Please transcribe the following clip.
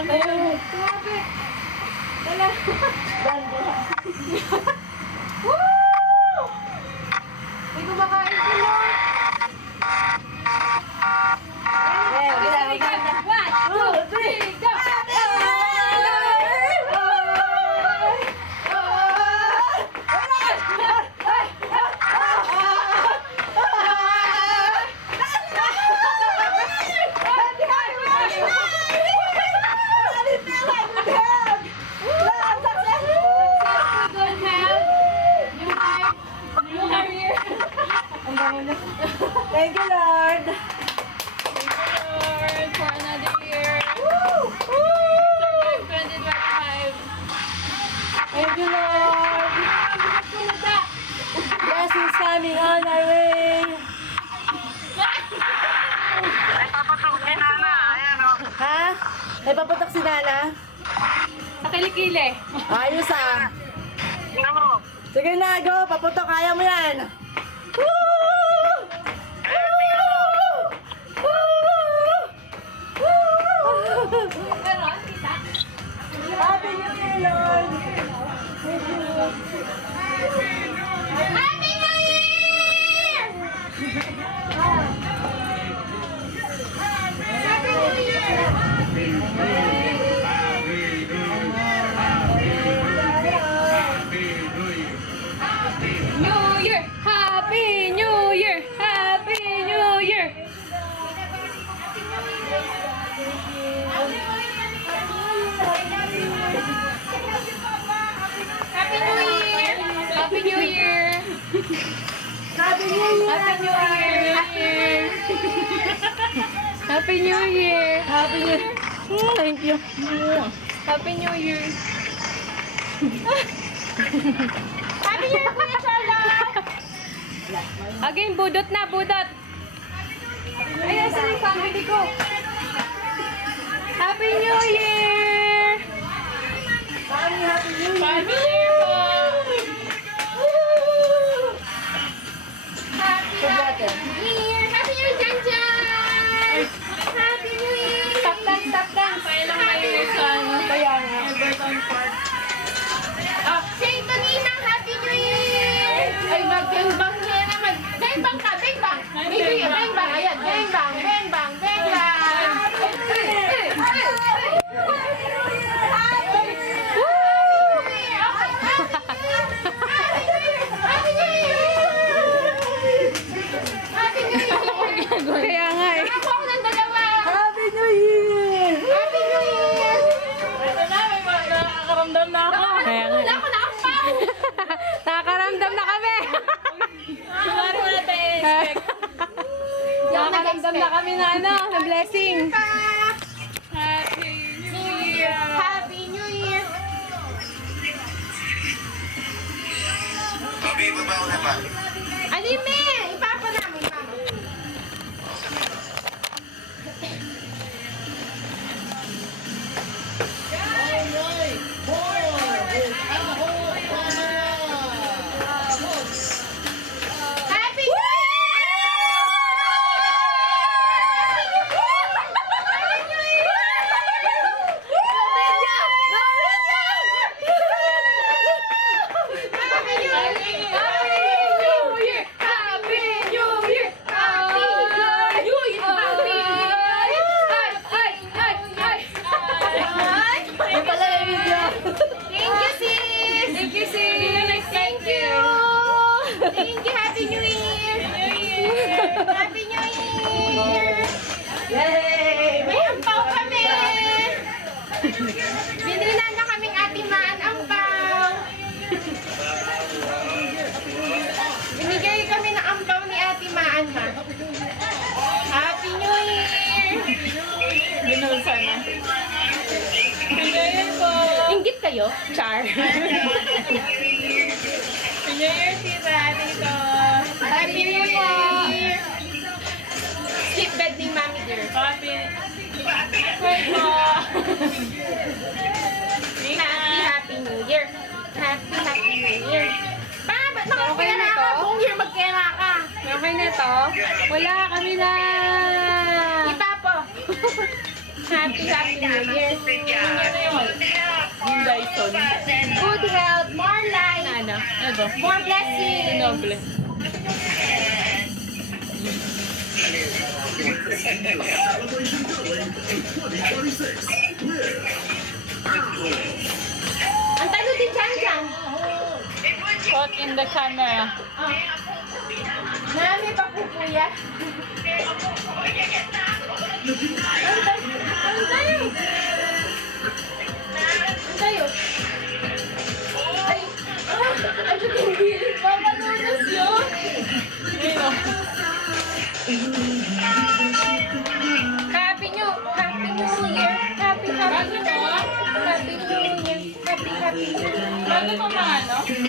Ayun. Tumabi. Dala. Woo! May kumakain ko na. One, two, three, go! Thank you, Lord. Lord, for another year. Woo! Survive 2025. Thank you, Lord. Blessings coming on our way. Ha? May paputok si Nana? Sa kilikili. Ayos ah. Sige na, go. Paputok. Kaya mo yan. Woo! Happy New Year, Lord! Thank you. Happy New Year! Happy New Year! New Year! Happy New Year! Happy New Year! Happy New Year! Happy New Year! Happy New Year! Happy New Year! Happy New Year! Happy New Year! Thank you. Happy New Year! Happy New Year, Kuya Charlotte! Again, budot na, budot! Ayan, saan yung family ko? Happy New Year! Happy New Year! Happy New Year po! Happy New Year! Happy New Year, Jan Jan! Happy New Year! Stop dance, stop dance! Kailang may isang Kaya nga. Say to Ninang, Happy New Year! Ay, mag-gangbang niya na. Mag-gangbang ka, gangbang! Maybe, gangbang, ayan, gangbang, gangbang, gangbang! Kaya nga eh. Ako ng dalawa! Happy New Year! Happy New Year! Ito na, may nakakaramdam na ako. Kaya nga. Wala ko nakapaw! Nakakaramdam na kami! Kumari wala tayo expect. Nakakaramdam na kami na ano, na blessing. Happy New Year! Happy New Year! Sabi, babaw na ba? Alime! Ipapa namin, mama. Happy New Yung pala yung video. Thank you, sis! Thank you, sis! Thank you! Thank you! Happy New Year! Happy New Year! Yay! May ampaw kami! Binili na kaming atimaan ampaw! Binigay kami ng ampaw ni atimaan ma. Happy New Year! Binulsa na. Pinyayin po. Inggit kayo? Char! Pinyayin tita, dito. Happy New Year! Sleep bed ni Mami Girl. Happy. Wait po. Happy New Year! Happy New Year! Pa, ba't nakapera ka? Buong year magkera ka. Okay na to? Wala kami na. Iba po. Happy New Year. Yung Dyson. Good health, more life, Ano? Ano ba? more blessings. Noble. Ang tayo din dyan. Caught in the camera. Nami pa po kuya. Ano tayo? Ano tayo? Ay, ano yung bilis? Mamalunas yun. Ayun. Happy New Year. Happy New Year. Happy New Year. Happy New Year. Bago pa mga ano?